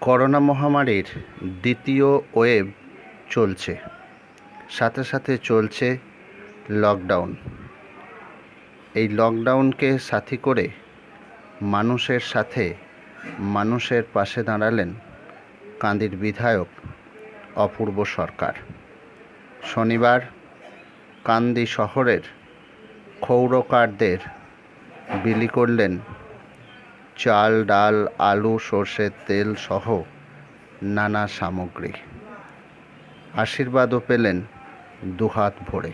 Corona মহামারীর দ্বিতীয় wave চলছে, সাথে সাথে চলছে লকডাউন। এই লকডাউনকে সাথী করে মানুষের সাথে মানুষের পাশে দাঁড়ালেন কান্দির বিধায়ক অপূর্ব সরকার। শনিবার কান্দি শহরের ক্ষৌরকারদের বিলি করলেন চাল, ডাল, আলু, সর্ষের তেল সহ নানা সামগ্রী। আশীর্বাদও পেলেন দুহাত ভরে।